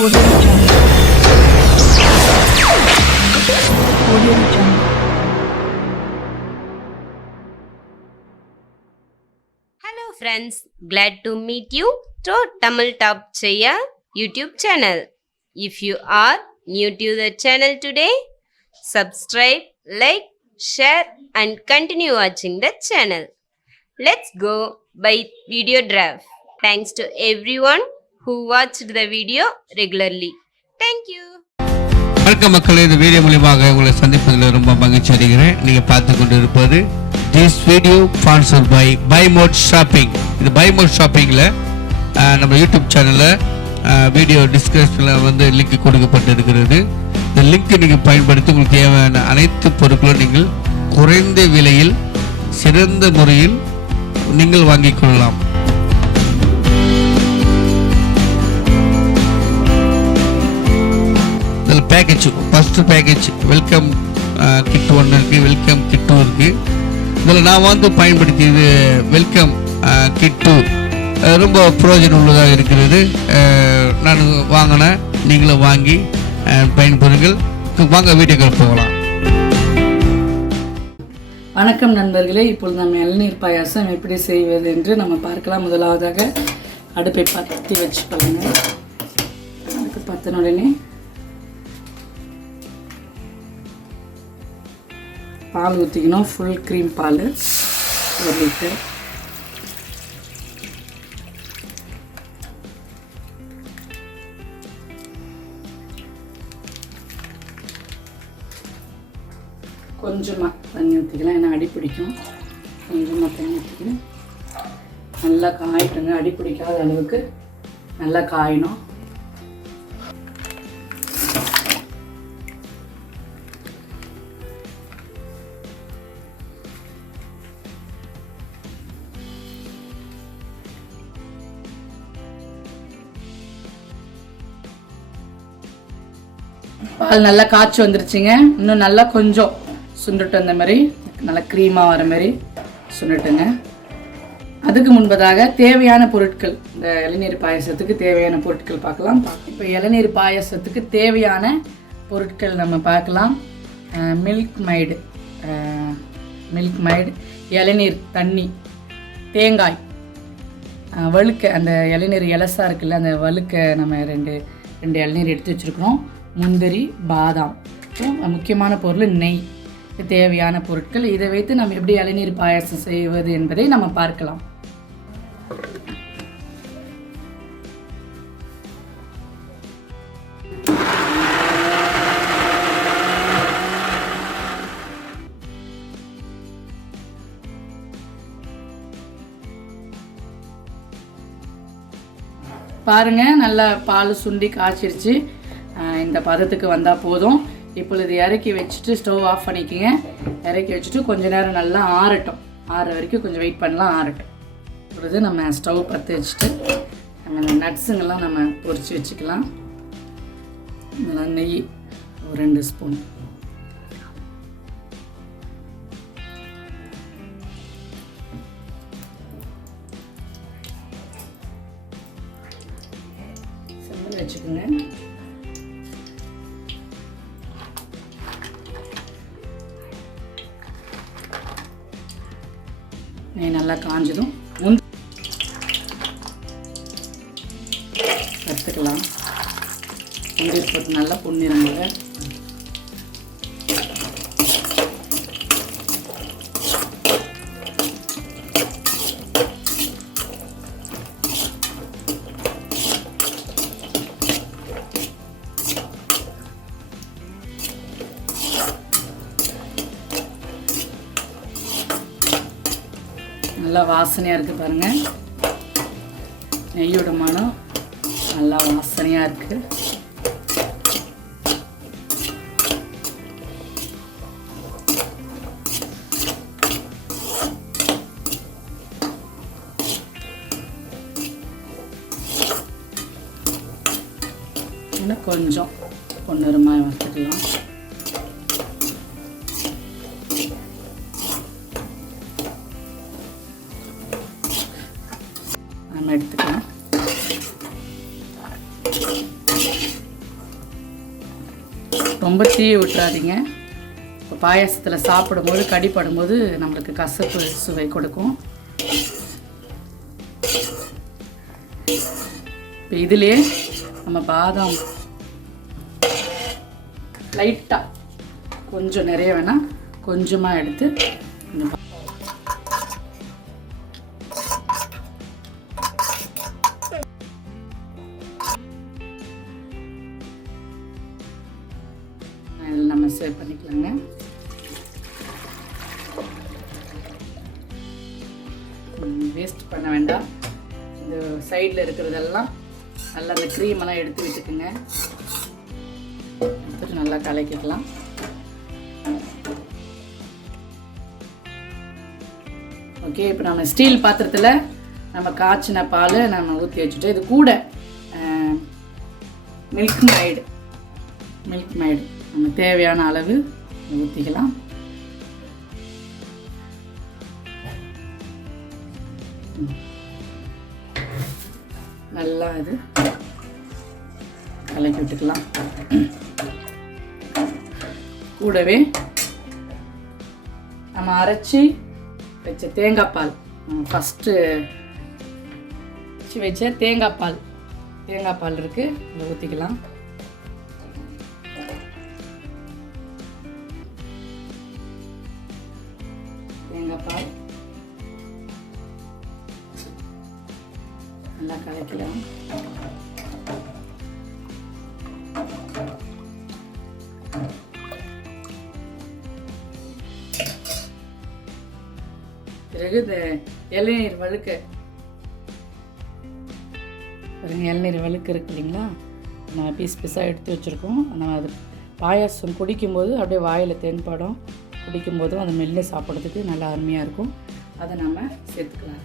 Hello friends, glad to meet you through Tamil Top Chaya YouTube channel. If you are new to the channel today, subscribe, like, share and continue watching the channel. Let's go by video draft. Thanks to everyone who watch the video regularly thank you you. வணக்கம் மக்களே இந்த video மூலியமாக உங்களை சந்திப்பதில் ரொம்ப மகிழ்ச்சி அடைகிறேன். நீங்கள் பார்த்து கொண்டு இருப்பது this video sponsor by buy mod shopping இந்த பை மோட் ஷாப்பிங்கில் நம்ம யூடியூப் சேனலில் வீடியோ டிஸ்கிரிப்ஷனில் வந்து லிங்க் கொடுக்கப்பட்டு இருக்கிறது இந்த லிங்க்கை நீங்கள் பயன்படுத்தி உங்களுக்கு தேவையான அனைத்து பொருட்களும் நீங்கள் குறைந்த விலையில் சிறந்த முறையில் நீங்கள் வாங்கிக் கொள்ளலாம். Package first package welcome kit ஒன்று இருக்குது வெல்கம் கிட் டூ இருக்குது இதில் நான் வந்து பயன்படுத்தியது வெல்கம் கிட் டூ ரொம்ப பிரயோஜனம் உள்ளதாக இருக்கிறது. Uh, நான் வாங்கினேன். நீங்களும் வாங்கி uh, பயன்பெறுங்கள் வாங்க வீட்டுக்கு போகலாம். வணக்கம் நண்பர்களே. இப்பொழுது நம்ம இளநீர் பாயாசம் எப்படி செய்வது என்று நம்ம பார்க்கலாம். முதலாவதாக அடுப்பை பற்றி வச்சுக்கொள்ளுங்க அதுக்கு பற்றின உடனே பால் ஊற்றிக்கணும் ஃபுல் க்ரீம் பால். ஒரு லிட்டர். கொஞ்சமாக தண்ணி ஊற்றிக்கலாம் ஏன்னா அடி பிடிக்கும். கொஞ்சமாக தண்ணி ஊற்றிக்கணும் நல்லா காயிட்டுங்க. அடி பிடிக்காத அளவுக்கு நல்லா காயணும். பால் நல்லா காய்ச்சி வந்துருச்சுங்க. இன்னும் நல்லா கொஞ்சம் சுண்டுட்டு அந்த மாதிரி நல்லா க்ரீமாக வர மாதிரி சுண்டுட்டுங்க. அதுக்கு முன்பதாக தேவையான பொருட்கள் இந்த இளநீர் பாயசத்துக்கு தேவையான பொருட்கள் பார்க்கலாம். இப்போ இளநீர் பாயசத்துக்கு தேவையான பொருட்கள் நம்ம பார்க்கலாம். மில்க் மைடு மில்க் மைடு இளநீர் தண்ணி தேங்காய். வழுக்க அந்த இளநீர் இலசா இருக்குல்ல அந்த வழுக்க நம்ம ரெண்டு ரெண்டு இளநீர் எடுத்து வச்சுருக்கிறோம். முந்திரி பாதாம். முக்கியமான பொருள் நெய். தேவையான பொருட்கள். இதை வைத்து நம்ம எப்படி இளநீர் பாயாசம் செய்வது என்பதை நம்ம பார்க்கலாம். பாருங்க நல்லா பால் சுண்டி காய்ச்சிருச்சு. இந்த பதத்துக்கு வந்தால் போதும். இப்பொழுது இறக்கி வச்சுட்டு ஸ்டவ் ஆஃப் பண்ணிக்கோங்க. இறக்கி வச்சுட்டு கொஞ்ச நேரம் நல்லா ஆறட்டும். ஆற வரைக்கும் கொஞ்சம் வெயிட் பண்ணலாம் ஆறட்டும். இப்பொழுது நம்ம ஸ்டவ் பற்ற வச்சுட்டு நம்ம இந்த நட்ஸுங்கெல்லாம் நம்ம பொறிச்சு வச்சுக்கலாம். இதெல்லாம் நெய் ஒரு ரெண்டு ஸ்பூன். வச்சுக்கோங்க. நல்லா காஞ்சதும் முந்தி கற்றுக்கலாம் முந்திரி போட்டு நல்லா பொன்னிறங்க நல்லா வாசனையாக இருக்குது பாருங்கள் நெய்யோட மனம் நல்லா வாசனையாக இருக்குது இன்னும் கொஞ்சம் பொன்னிறமாக வறுத்துக்கலாம் ரொம்ப தீய விட்டுறாதீங்க இப்போ பாயாசத்தில் சாப்பிடும்போது கடிப்படும்போது நம்மளுக்கு கசப்பு சுவை கொடுக்கும். இப்போ இதுலேயே நம்ம பாதாம் லைட்டாக கொஞ்சம் நிறைய வேணால் கொஞ்சமாக எடுத்து சைடில் இருக்கிறதெல்லாம் நல்லா அந்த க்ரீமெல்லாம் எடுத்து விட்டுக்குங்க எடுத்துட்டு நல்லா கலக்கிக்கலாம். ஓகே இப்போ நம்ம ஸ்டீல் பாத்திரத்தில் நம்ம காய்ச்சின பால் நம்ம ஊற்றி வச்சுட்டு இது கூட மில்க் மைடு மில்க் மைடு நம்ம தேவையான அளவு ஊற்றிக்கலாம் நல்லா இது. கலக்கி விட்டுக்கலாம். கூடவே நம்ம அரைச்சி வச்ச தேங்காய் பால். ஃபஸ்ட்டு அரைச்சி வச்ச தேங்காய் பால். தேங்காய் பால் இருக்குது ஊற்றிக்கலாம் நல்லா பிறகு இந்த இளநீர் வழுக்க. பாருங்க இளநீர் வழுக்க இருக்கு இல்லைங்களா? நான் பீஸ் பீஸாக எடுத்து வச்சுருக்கோம். நம்ம அது பாயாசம் குடிக்கும்போது அப்படியே வாயில் தென்படும் குடிக்கும்போதும் அது மெல்ல சாப்பிட்றதுக்கு நல்லா அருமையாக இருக்கும். அதை நம்ம சேர்த்துக்கலாம்.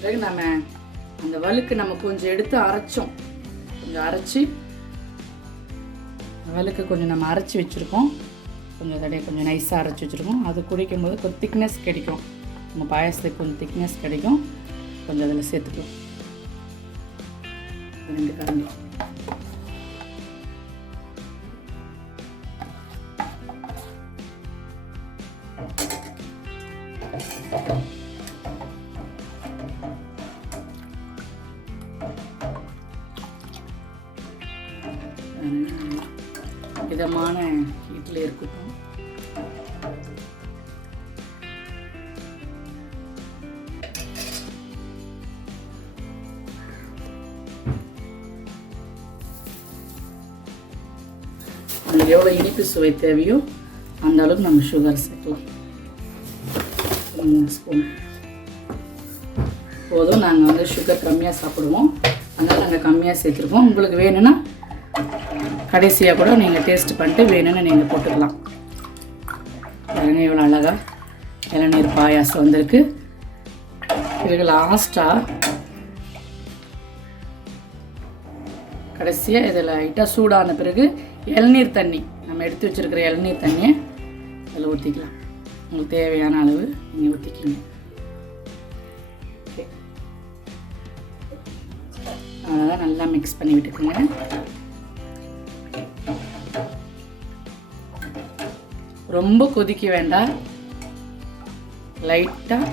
பிறகு நம்ம அந்த வழுக்கு நம்ம கொஞ்சம் எடுத்து அரைச்சோம். கொஞ்சம் அரைச்சி வழுக்கு கொஞ்சம் நம்ம அரைச்சி வச்சுருக்கோம். கொஞ்சம் தடையை கொஞ்சம் நைஸாக அரைச்சி வச்சுருக்கோம். அது குடிக்கும்போது கொஞ்சம் திக்னஸ் கிடைக்கும். நம்ம பாயசத்துக்கு கொஞ்சம் திக்னஸ் கிடைக்கும். கொஞ்சம் அதில் சேர்த்துக்கும் ரெண்டு கரண்டி. மிதமான ஹீட்டில் இருக்கட்டும். எவ்வளோ இனிப்பு சுவை தேவையோ அந்த அளவுக்கு நம்ம சுகர் சேர்க்கலாம் மூணு ஸ்பூன் போதும் நாங்கள் வந்து சுகர் கம்மியாக சாப்பிடுவோம். அதனால் நாங்கள் கம்மியாக சேர்த்துருக்கோம். உங்களுக்கு வேணும்னா கடைசியாக கூட நீங்கள் டேஸ்ட் பண்ணிட்டு வேணும்னு நீங்கள் போட்டுக்கலாம். பாருங்க இவ்வளோ அழகாக இளநீர் பாயாசம் வந்திருக்கு. பிறகு லாஸ்ட்டாக கடைசியாக இதில் லைட்டாக சூடான பிறகு இளநீர் தண்ணி. நம்ம எடுத்து வச்சிருக்கிற இளநீர் தண்ணியை அதில் ஊற்றிக்கலாம் உங்களுக்கு தேவையான அளவு நீங்கள் ஊற்றிக்கிங்க ஓகே அவ்வளோதான் நல்லா மிக்ஸ் பண்ணி விட்டுக்குங்க. ரொம்ப கொதிக்க வேண்டாம். லைட்டாக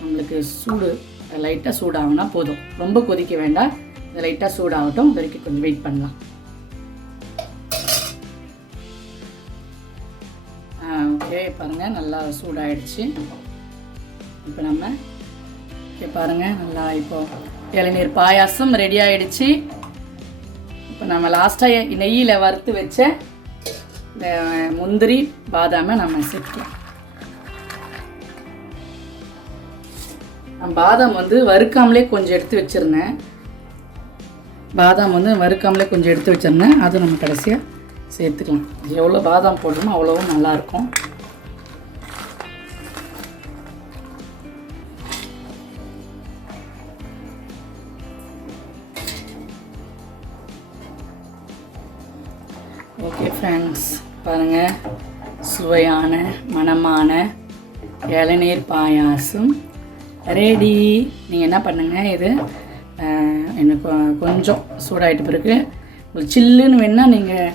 நம்மளுக்கு சூடு லைட்டாக சூடாகனா போதும். ரொம்ப கொதிக்க வேண்டாம். இது லைட்டாக சூடாகட்டும். இது வரைக்கும் கொஞ்சம் வெயிட் பண்ணலாம். ஓகே பாருங்கள் நல்லா சூடாயிடுச்சு. இப்போ நம்ம ஓகே பாருங்கள் நல்லா இப்போ இளநீர் பாயாசம் ரெடி ஆயிடுச்சு. இப்போ நம்ம லாஸ்ட்டாக நெய்யில் வறுத்து வச்ச இந்த முந்திரி பாதாமை நம்ம சேர்க்கலாம் பாதாம் வந்து வறுக்காமலே கொஞ்சம் எடுத்து வச்சுருந்தேன். பாதாம் வந்து வறுக்காமலே கொஞ்சம் எடுத்து வச்சுருந்தேன். அது நம்ம கடைசியாக சேர்த்துக்கலாம். எவ்வளோ பாதாம் போடுறோமோ அவ்வளோவும் நல்லாயிருக்கும் ஃப்ரெண்ட்ஸ் பாருங்கள் சுவையான மணமான இளநீர் பாயாசம். ரெடி நீங்கள் என்ன பண்ணுங்கள் இது எனக்கு கொஞ்சம் சூடாயிட்ட பிறகு ஒரு சில்லுன்னு வேணால் நீங்கள்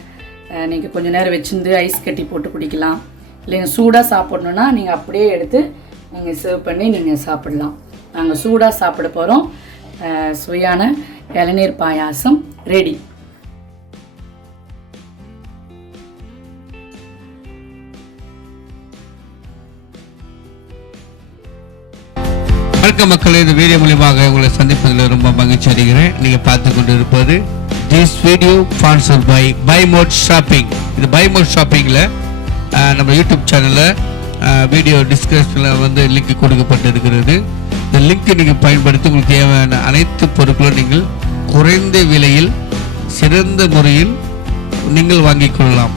நீங்கள் கொஞ்சம் நேரம் வச்சுருந்து ஐஸ் கட்டி போட்டு குடிக்கலாம். இல்லைங்க சூடாக சாப்பிட்ணுன்னா நீங்கள் அப்படியே எடுத்து நீங்கள் சர்வ் பண்ணி நீங்கள் சாப்பிடலாம். நாங்கள் சூடாக சாப்பிட போகிறோம் சுவையான இளநீர் பாயாசம். ரெடி வணக்க மக்களே இந்த வீடியோ மூலியமாக உங்களை சந்திப்பதில் ரொம்ப மகிழ்ச்சி அடைகிறேன். நீங்கள் பார்த்து கொண்டு இருப்பது this video sponsor by buy mod shopping இது பை மோட் ஷாப்பிங்கில் நம்ம யூடியூப் சேனலில் வீடியோ டிஸ்கிரிப்ஷனில் வந்து லிங்க் கொடுக்கப்பட்டிருக்கிறது. இந்த லிங்க்கை நீங்கள் பயன்படுத்தி உங்களுக்கு தேவையான அனைத்து பொருட்களும் நீங்கள் குறைந்த விலையில் சிறந்த முறையில் நீங்கள் வாங்கிக் கொள்ளலாம்.